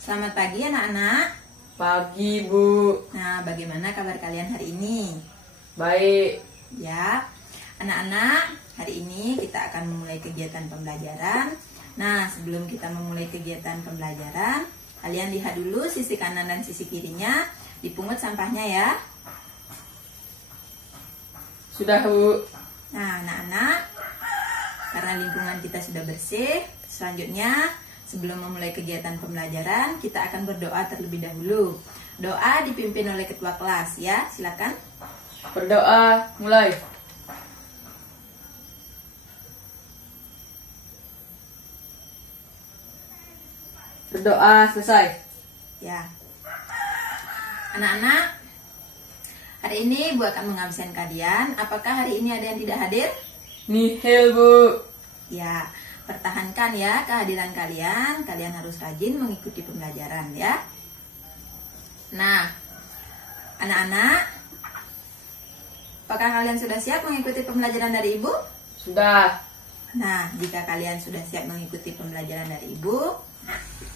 Selamat pagi anak-anak. Pagi, Bu. Nah, bagaimana kabar kalian hari ini? Baik. Ya, anak-anak, hari ini kita akan memulai kegiatan pembelajaran. Nah, sebelum kita memulai kegiatan pembelajaran, kalian lihat dulu sisi kanan dan sisi kirinya, dipungut sampahnya ya. Sudah, Bu. Nah, anak-anak, karena lingkungan kita sudah bersih, selanjutnya sebelum memulai kegiatan pembelajaran, kita akan berdoa terlebih dahulu. Doa dipimpin oleh ketua kelas ya, silakan. Berdoa, mulai. Berdoa, selesai. Ya. Anak-anak, hari ini Bu akan mengabsen kalian. Apakah hari ini ada yang tidak hadir? Nihil, Bu. Ya, pertahankan ya kehadiran kalian. Kalian harus rajin mengikuti pembelajaran ya. Nah, anak-anak, apakah kalian sudah siap mengikuti pembelajaran dari Ibu? Sudah. Nah, jika kalian sudah siap mengikuti pembelajaran dari Ibu,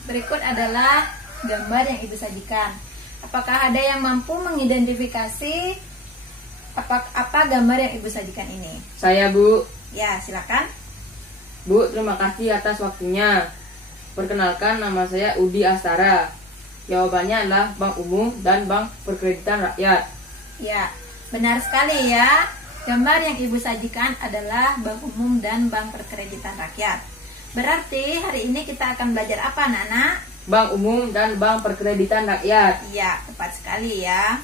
berikut adalah gambar yang Ibu sajikan. Apakah ada yang mampu mengidentifikasi apa gambar yang Ibu sajikan ini? Saya, Bu. Ya, silakan. Bu, terima kasih atas waktunya. Perkenalkan, nama saya Udi Astara. Jawabannya adalah Bank Umum dan Bank Perkreditan Rakyat. Ya, benar sekali ya. Gambar yang Ibu sajikan adalah Bank Umum dan Bank Perkreditan Rakyat. Berarti hari ini kita akan belajar apa, anak-anak? Bank Umum dan Bank Perkreditan Rakyat. Iya, tepat sekali ya.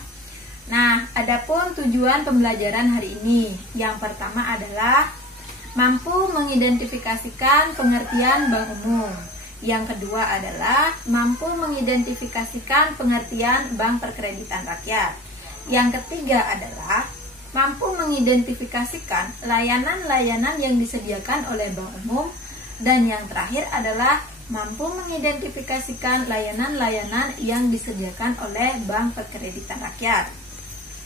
Nah, adapun tujuan pembelajaran hari ini, yang pertama adalah mampu mengidentifikasikan pengertian bank umum. Yang kedua adalah mampu mengidentifikasikan pengertian bank perkreditan rakyat. Yang ketiga adalah mampu mengidentifikasikan layanan-layanan yang disediakan oleh bank umum. Dan yang terakhir adalah mampu mengidentifikasikan layanan-layanan yang disediakan oleh bank perkreditan rakyat.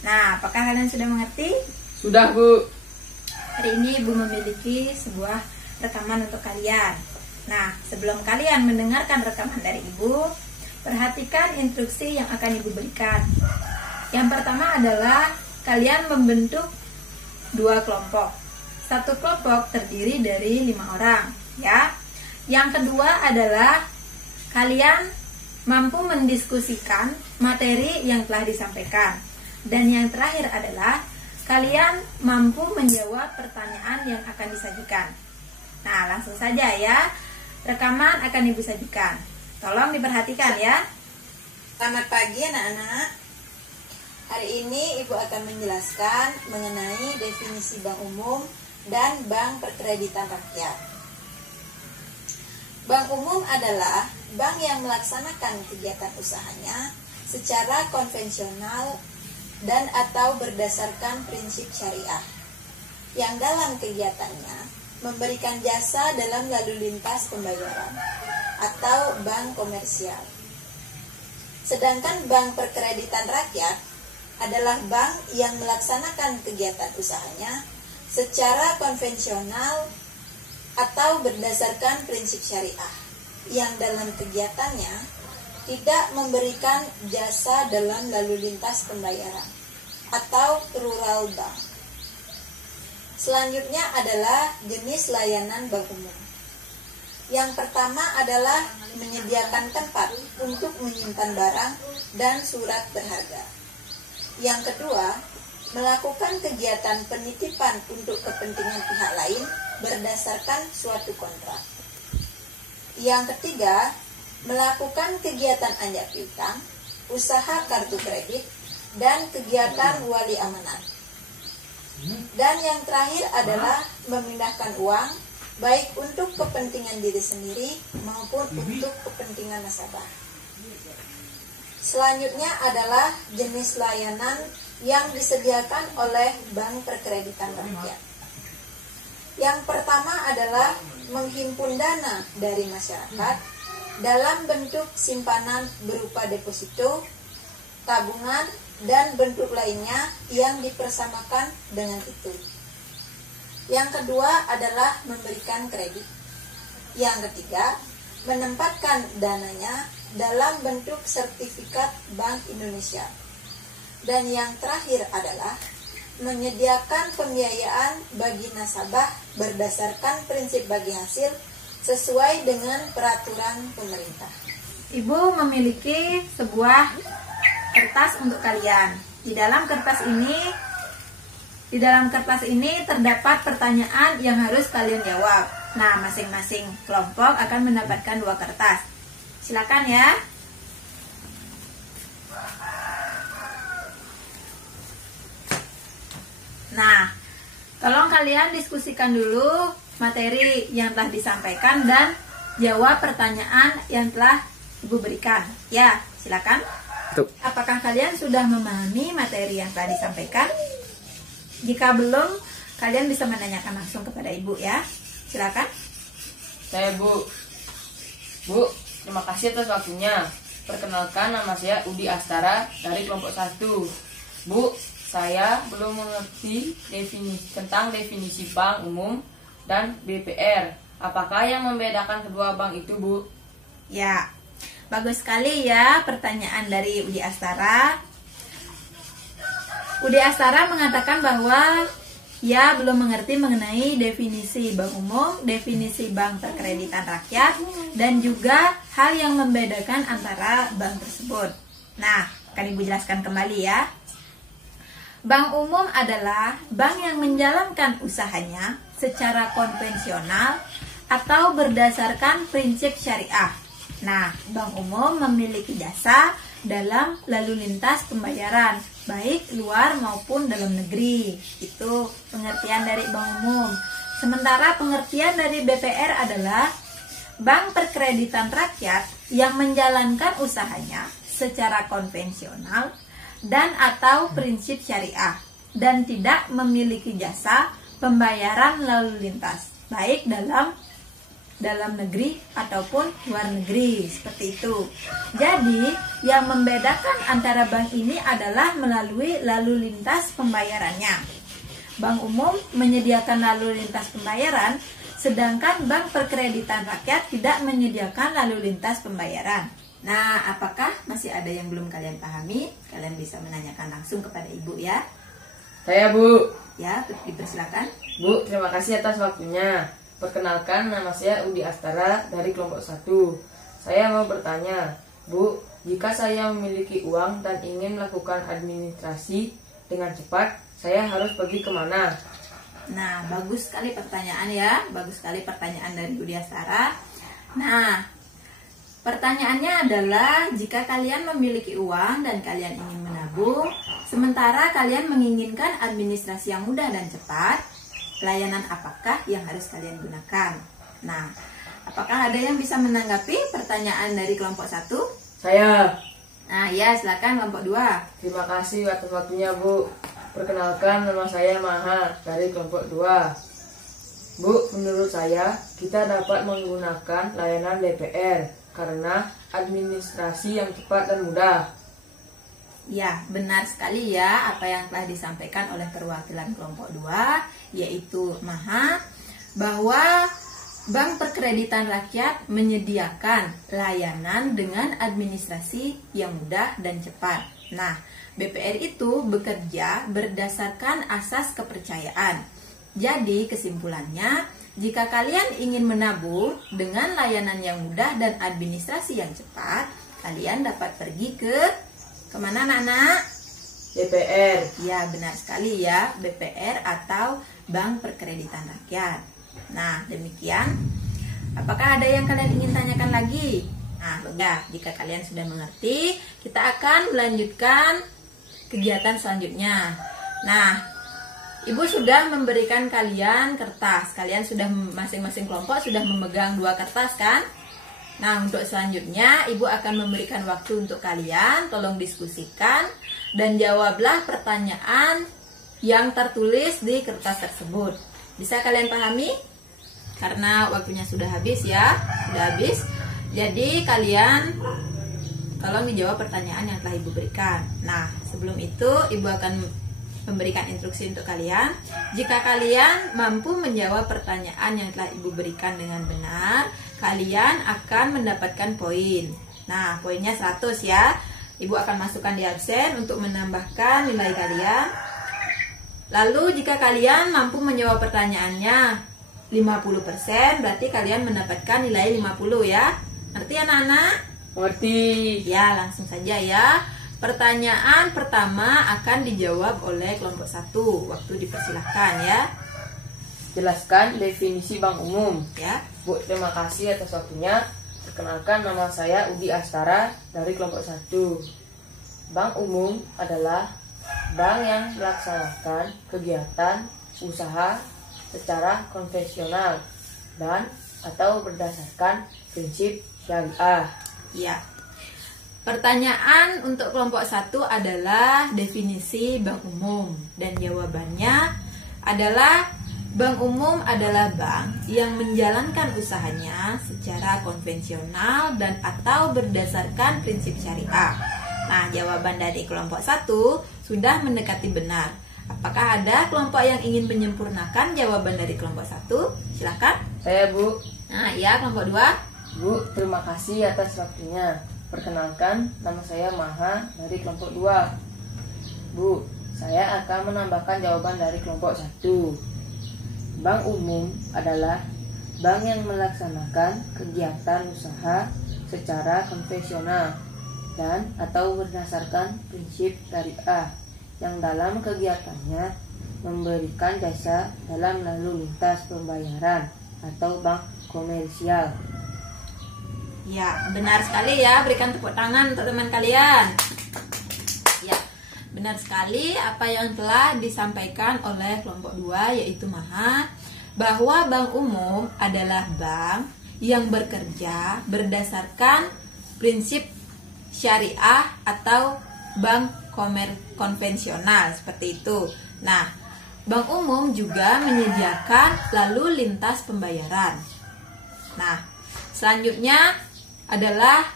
Nah, apakah kalian sudah mengerti? Sudah, Bu. Hari ini Ibu memiliki sebuah rekaman untuk kalian. Nah, sebelum kalian mendengarkan rekaman dari Ibu, perhatikan instruksi yang akan Ibu berikan. Yang pertama adalah kalian membentuk dua kelompok. Satu kelompok terdiri dari 5 orang, ya. Yang kedua adalah kalian mampu mendiskusikan materi yang telah disampaikan. Dan yang terakhir adalah kalian mampu menjawab pertanyaan yang akan disajikan. Nah, langsung saja ya. Rekaman akan Ibu sajikan. Tolong diperhatikan ya. Selamat pagi anak-anak. Hari ini Ibu akan menjelaskan mengenai definisi bank umum dan bank perkreditan rakyat. Bank umum adalah bank yang melaksanakan kegiatan usahanya secara konvensional dan atau berdasarkan prinsip syariah, yang dalam kegiatannya memberikan jasa dalam lalu lintas pembayaran atau bank komersial. Sedangkan bank perkreditan rakyat adalah bank yang melaksanakan kegiatan usahanya secara konvensional atau berdasarkan prinsip syariah, yang dalam kegiatannya tidak memberikan jasa dalam lalu lintas pembayaran atau rural bank. Selanjutnya adalah jenis layanan bank umum. Yang pertama adalah menyediakan tempat untuk menyimpan barang dan surat berharga. Yang kedua, melakukan kegiatan penitipan untuk kepentingan pihak lain berdasarkan suatu kontrak. Yang ketiga, melakukan kegiatan anjak piutang, usaha kartu kredit, dan kegiatan wali amanat. Dan yang terakhir adalah memindahkan uang, baik untuk kepentingan diri sendiri maupun untuk kepentingan nasabah. Selanjutnya adalah jenis layanan yang disediakan oleh bank perkreditan rakyat. Yang pertama adalah menghimpun dana dari masyarakat dalam bentuk simpanan berupa deposito, tabungan, dan bentuk lainnya yang dipersamakan dengan itu. Yang kedua adalah memberikan kredit. Yang ketiga, menempatkan dananya dalam bentuk sertifikat Bank Indonesia. Dan yang terakhir adalah menyediakan pembiayaan bagi nasabah berdasarkan prinsip bagi hasil sesuai dengan peraturan pemerintah. Ibu memiliki sebuah kertas untuk kalian. Di dalam kertas ini terdapat pertanyaan yang harus kalian jawab. Nah, masing-masing kelompok akan mendapatkan 2 kertas. Silakan ya. Nah, tolong kalian diskusikan dulu materi yang telah disampaikan dan jawab pertanyaan yang telah Ibu berikan. Ya, silakan. Apakah kalian sudah memahami materi yang telah disampaikan? Jika belum, kalian bisa menanyakan langsung kepada Ibu ya. Silakan. Saya Bu. Bu, terima kasih atas waktunya. Perkenalkan, nama saya Udi Astara dari kelompok 1. Bu, saya belum mengerti tentang definisi bank umum dan BPR. Apakah yang membedakan kedua bank itu, Bu? Ya, bagus sekali ya pertanyaan dari Udi Astara. Udi Astara mengatakan bahwa ia belum mengerti mengenai definisi bank umum, definisi bank perkreditan rakyat, dan juga hal yang membedakan antara bank tersebut. Nah, akan Ibu jelaskan kembali ya. Bank umum adalah bank yang menjalankan usahanya secara konvensional atau berdasarkan prinsip syariah. Nah, bank umum memiliki jasa dalam lalu lintas pembayaran, baik luar maupun dalam negeri. Itu pengertian dari bank umum. Sementara pengertian dari BPR adalah bank perkreditan rakyat yang menjalankan usahanya secara konvensional dan atau prinsip syariah dan tidak memiliki jasa pembayaran lalu lintas, baik dalam negeri ataupun luar negeri, seperti itu. Jadi, yang membedakan antara bank ini adalah melalui lalu lintas pembayarannya. Bank umum menyediakan lalu lintas pembayaran, sedangkan bank perkreditan rakyat tidak menyediakan lalu lintas pembayaran. Nah, apakah masih ada yang belum kalian pahami? Kalian bisa menanyakan langsung kepada Ibu ya. Saya, Bu. Ya, dipersilakan. Bu, terima kasih atas waktunya. Perkenalkan, nama saya Udi Astara dari kelompok 1. Saya mau bertanya, Bu, jika saya memiliki uang dan ingin melakukan administrasi dengan cepat, saya harus pergi kemana? Nah, bagus sekali pertanyaan ya. Bagus sekali pertanyaan dari Udi Astara. Nah, pertanyaannya adalah, jika kalian memiliki uang dan kalian ingin menabung, sementara kalian menginginkan administrasi yang mudah dan cepat, layanan apakah yang harus kalian gunakan? Nah, apakah ada yang bisa menanggapi pertanyaan dari kelompok 1? Saya. Nah, ya, silakan kelompok 2. Terima kasih atas waktunya, Bu. Perkenalkan, nama saya Maha dari kelompok 2. Bu, menurut saya, kita dapat menggunakan layanan BPR karena administrasi yang cepat dan mudah. Ya, benar sekali ya apa yang telah disampaikan oleh perwakilan kelompok 2, yaitu Maha, bahwa Bank Perkreditan Rakyat menyediakan layanan dengan administrasi yang mudah dan cepat. Nah, BPR itu bekerja berdasarkan asas kepercayaan. Jadi, kesimpulannya, jika kalian ingin menabung dengan layanan yang mudah dan administrasi yang cepat, kalian dapat pergi kemana, anak-anak? BPR. Ya, benar sekali ya, BPR atau Bank Perkreditan Rakyat. Nah, demikian. Apakah ada yang kalian ingin tanyakan lagi? Nah, ya, jika kalian sudah mengerti, kita akan melanjutkan kegiatan selanjutnya. Nah, Ibu sudah memberikan kalian kertas. Kalian sudah, masing-masing kelompok sudah memegang 2 kertas kan? Nah, untuk selanjutnya Ibu akan memberikan waktu untuk kalian. Tolong diskusikan dan jawablah pertanyaan yang tertulis di kertas tersebut. Bisa kalian pahami? Karena waktunya sudah habis ya. Sudah habis. Jadi kalian tolong dijawab pertanyaan yang telah Ibu berikan. Nah, sebelum itu Ibu akan memberikan instruksi untuk kalian. Jika kalian mampu menjawab pertanyaan yang telah Ibu berikan dengan benar, kalian akan mendapatkan poin. Nah, poinnya 100 ya. Ibu akan masukkan di absen untuk menambahkan nilai kalian. Lalu jika kalian mampu menjawab pertanyaannya 50%, berarti kalian mendapatkan nilai 50 ya. Ngerti anak-anak? Ngerti. Ya, langsung saja ya. Pertanyaan pertama akan dijawab oleh kelompok 1. Waktu dipersilahkan ya. Jelaskan definisi bank umum. Ya. Bu, terima kasih atas waktunya. Perkenalkan, nama saya Udi Astara dari kelompok 1. Bank umum adalah bank yang melaksanakan kegiatan usaha secara konvensional dan atau berdasarkan prinsip syariah. Ya. Pertanyaan untuk kelompok 1 adalah definisi bank umum, dan jawabannya adalah bank umum adalah bank yang menjalankan usahanya secara konvensional dan atau berdasarkan prinsip syariah. Nah, jawaban dari kelompok 1 sudah mendekati benar. Apakah ada kelompok yang ingin menyempurnakan jawaban dari kelompok 1? Silakan. Saya, Bu. Nah, ya, kelompok 2. Bu, terima kasih atas waktunya. Perkenalkan, nama saya Maha dari kelompok 2. Bu, saya akan menambahkan jawaban dari kelompok 1. Bank umum adalah bank yang melaksanakan kegiatan usaha secara konvensional dan atau berdasarkan prinsip syariah, yang dalam kegiatannya memberikan jasa dalam lalu lintas pembayaran atau bank komersial. Ya, benar sekali ya. Berikan tepuk tangan untuk teman kalian. Ya, benar sekali apa yang telah disampaikan oleh kelompok 2, yaitu Maha, bahwa bank umum adalah bank yang bekerja berdasarkan prinsip syariah atau bank konvensional, seperti itu. Nah, bank umum juga menyediakan lalu lintas pembayaran. Nah, selanjutnya adalah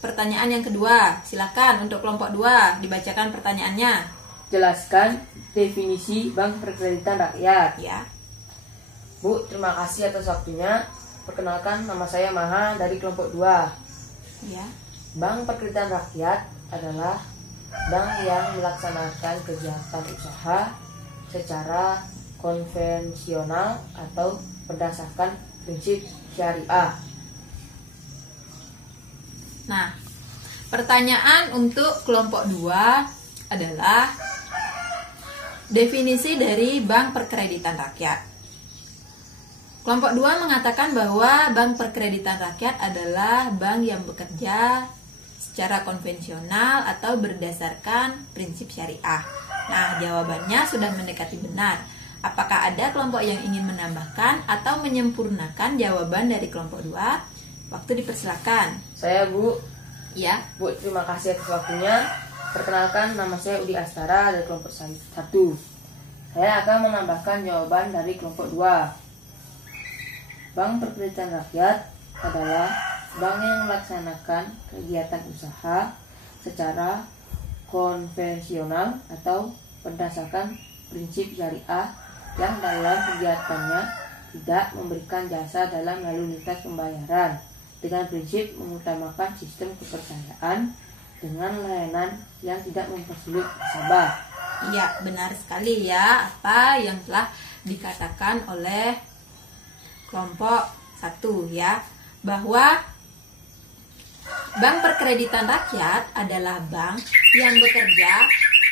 pertanyaan yang kedua. Silakan untuk kelompok 2 dibacakan pertanyaannya. Jelaskan definisi bank perkreditan rakyat. Ya. Bu, terima kasih atas waktunya. Perkenalkan, nama saya Maha dari kelompok 2. Ya. Bank perkreditan rakyat adalah bank yang melaksanakan kegiatan usaha secara konvensional atau berdasarkan prinsip syariah. Nah, pertanyaan untuk kelompok 2 adalah definisi dari bank perkreditan rakyat. Kelompok 2 mengatakan bahwa bank perkreditan rakyat adalah bank yang bekerja secara konvensional atau berdasarkan prinsip syariah. Nah, jawabannya sudah mendekati benar. Apakah ada kelompok yang ingin menambahkan atau menyempurnakan jawaban dari kelompok 2? Waktu dipersilakan. Saya, Bu. Ya. Bu, terima kasih atas waktunya. Perkenalkan, nama saya Udi Astara dari kelompok 1. Saya akan menambahkan jawaban dari kelompok 2. Bank perkreditan rakyat adalah bank yang melaksanakan kegiatan usaha secara konvensional atau berdasarkan prinsip syariah, yang dalam kegiatannya tidak memberikan jasa dalam lalu lintas pembayaran, dengan prinsip mengutamakan sistem kepercayaan dengan layanan yang tidak mempersulit nasabah. Iya, benar sekali ya apa yang telah dikatakan oleh kelompok 1 ya, bahwa bank perkreditan rakyat adalah bank yang bekerja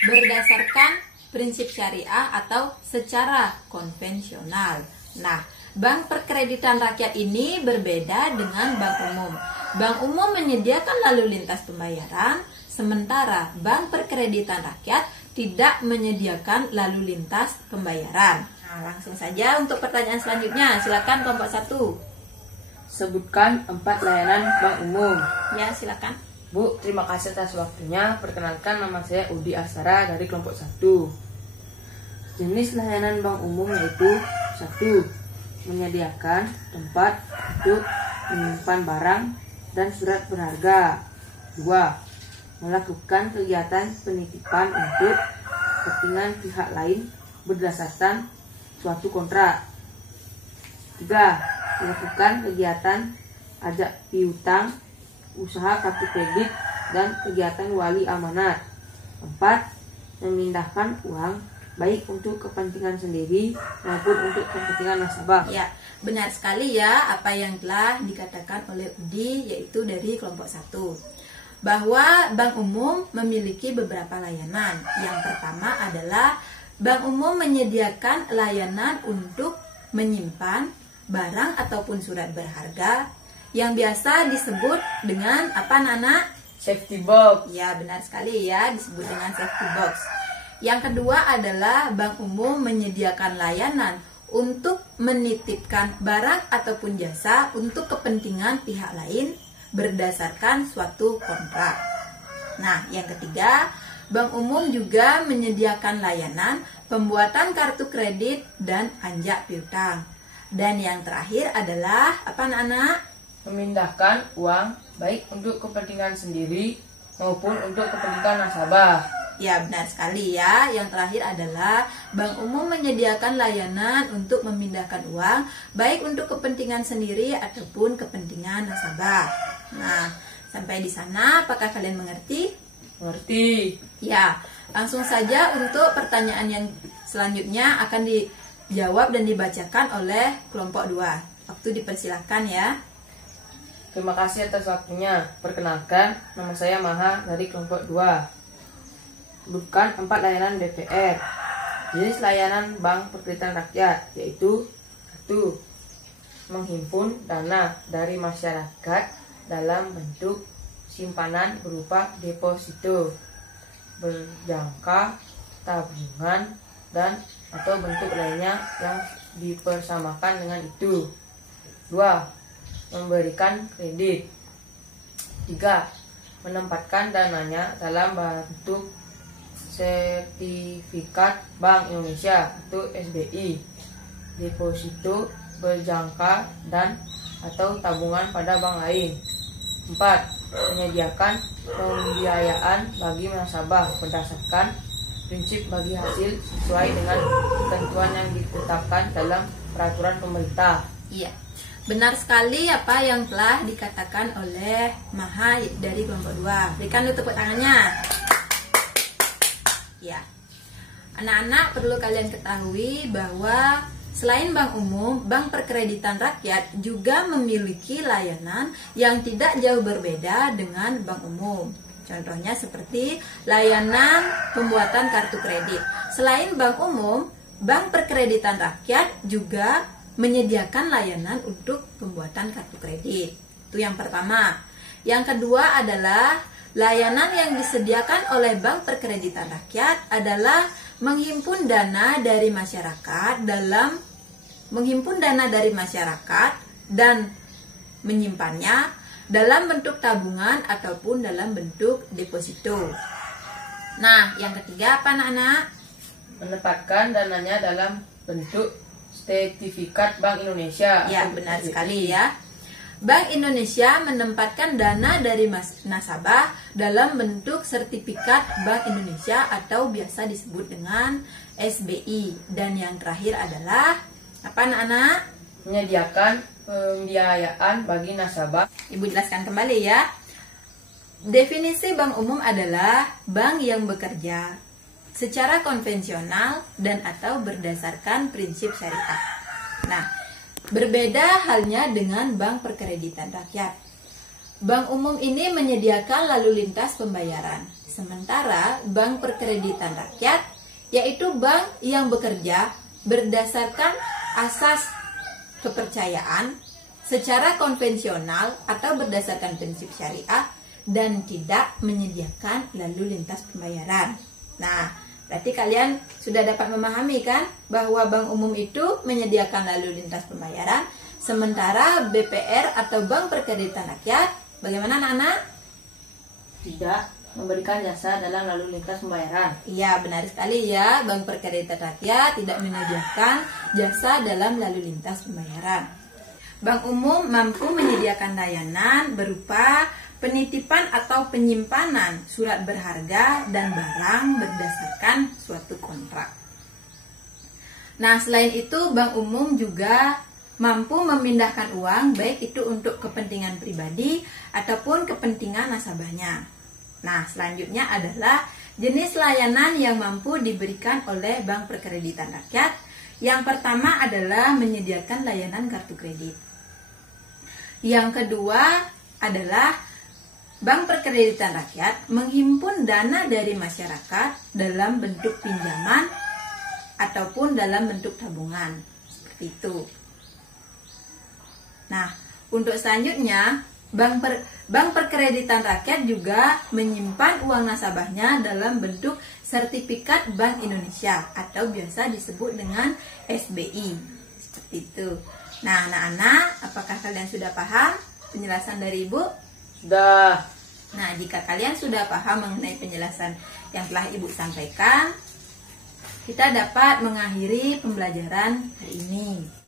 berdasarkan prinsip syariah atau secara konvensional. Nah, bank perkreditan rakyat ini berbeda dengan bank umum. Bank umum menyediakan lalu lintas pembayaran, sementara bank perkreditan rakyat tidak menyediakan lalu lintas pembayaran. Nah, langsung saja untuk pertanyaan selanjutnya. Silakan kelompok 1. Sebutkan 4 layanan bank umum. Ya, silakan. Bu, terima kasih atas waktunya. Perkenalkan, nama saya Udi Astara dari kelompok 1. Jenis layanan bank umum yaitu 1. Menyediakan tempat untuk menyimpan barang dan surat berharga. 2. Melakukan kegiatan penitipan untuk kepentingan pihak lain berdasarkan suatu kontrak. 3. Melakukan kegiatan ajak piutang usaha kartu kredit dan kegiatan wali amanat. 4. Memindahkan uang baik untuk kepentingan sendiri maupun untuk kepentingan nasabah. Ya, benar sekali ya apa yang telah dikatakan oleh Udi, yaitu dari kelompok 1. Bahwa Bank Umum memiliki beberapa layanan. Yang pertama adalah Bank Umum menyediakan layanan untuk menyimpan barang ataupun surat berharga yang biasa disebut dengan apa, Nana? Safety box. Ya, benar sekali ya, disebut dengan safety box. Yang kedua adalah Bank Umum menyediakan layanan untuk menitipkan barang ataupun jasa untuk kepentingan pihak lain berdasarkan suatu kontrak. Nah, yang ketiga, Bank Umum juga menyediakan layanan pembuatan kartu kredit dan anjak piutang. Dan yang terakhir adalah apa, anak-anak? Memindahkan uang baik untuk kepentingan sendiri maupun untuk kepentingan nasabah. Ya, benar sekali ya. Yang terakhir adalah Bank Umum menyediakan layanan untuk memindahkan uang baik untuk kepentingan sendiri ataupun kepentingan nasabah. Nah, sampai di sana apakah kalian mengerti? Mengerti. Ya, langsung saja untuk pertanyaan yang selanjutnya akan dijawab dan dibacakan oleh kelompok 2. Waktu dipersilahkan ya. Terima kasih atas waktunya. Perkenalkan, nama saya Maha dari kelompok 2. Bukan 4 layanan BPR. Jenis layanan Bank Perkreditan Rakyat yaitu 1. Menghimpun dana dari masyarakat dalam bentuk simpanan berupa deposito, berjangka, tabungan, dan atau bentuk lainnya yang dipersamakan dengan itu. 2. Memberikan kredit. 3. Menempatkan dananya dalam bentuk sertifikat Bank Indonesia atau SBI, deposito, berjangka, dan atau tabungan pada bank lain. 4. Menyediakan pembiayaan bagi nasabah berdasarkan prinsip bagi hasil sesuai dengan ketentuan yang ditetapkan dalam peraturan pemerintah. Iya, benar sekali apa yang telah dikatakan oleh Maha dari kelompok 2. Berikan tepuk tangannya. Ya, anak-anak perlu kalian ketahui bahwa selain Bank Umum, Bank Perkreditan Rakyat juga memiliki layanan yang tidak jauh berbeda dengan Bank Umum. Contohnya seperti layanan pembuatan kartu kredit. Selain Bank Umum, Bank Perkreditan Rakyat juga menyediakan layanan untuk pembuatan kartu kredit. Itu yang pertama. Yang kedua adalah layanan yang disediakan oleh Bank Perkreditan Rakyat adalah menghimpun dana dari masyarakat dan menyimpannya dalam bentuk tabungan ataupun dalam bentuk deposito. Nah, yang ketiga apa, anak-anak? Menempatkan dananya dalam bentuk sertifikat Bank Indonesia. Ya, benar sekali ya. Bank Indonesia menempatkan dana dari nasabah dalam bentuk sertifikat Bank Indonesia atau biasa disebut dengan SBI. Dan yang terakhir adalah apa, anak-anak? Menyediakan pembiayaan bagi nasabah. Ibu jelaskan kembali ya. Definisi bank umum adalah bank yang bekerja secara konvensional dan atau berdasarkan prinsip syariah. Nah, berbeda halnya dengan Bank Perkreditan Rakyat. Bank umum ini menyediakan lalu lintas pembayaran. Sementara Bank Perkreditan Rakyat yaitu bank yang bekerja berdasarkan asas kepercayaan secara konvensional atau berdasarkan prinsip syariah dan tidak menyediakan lalu lintas pembayaran. Nah, berarti kalian sudah dapat memahami kan bahwa bank umum itu menyediakan lalu lintas pembayaran, sementara BPR atau Bank Perkreditan Rakyat bagaimana, anak-anak? Tidak memberikan jasa dalam lalu lintas pembayaran. Iya, benar sekali ya. Bank Perkreditan Rakyat tidak menyediakan jasa dalam lalu lintas pembayaran. Bank umum mampu menyediakan layanan berupa penitipan atau penyimpanan surat berharga dan barang berdasarkan suatu kontrak. Nah, selain itu Bank Umum juga mampu memindahkan uang baik itu untuk kepentingan pribadi ataupun kepentingan nasabahnya. Nah, selanjutnya adalah jenis layanan yang mampu diberikan oleh Bank Perkreditan Rakyat. Yang pertama adalah menyediakan layanan kartu kredit. Yang kedua adalah Bank Perkreditan Rakyat menghimpun dana dari masyarakat dalam bentuk pinjaman ataupun dalam bentuk tabungan. Seperti itu. Nah, untuk selanjutnya, Bank Perkreditan Rakyat juga menyimpan uang nasabahnya dalam bentuk sertifikat Bank Indonesia atau biasa disebut dengan SBI. Seperti itu. Nah, anak-anak, apakah kalian sudah paham penjelasan dari Ibu? Sudah. Nah, jika kalian sudah paham mengenai penjelasan yang telah Ibu sampaikan, kita dapat mengakhiri pembelajaran hari ini.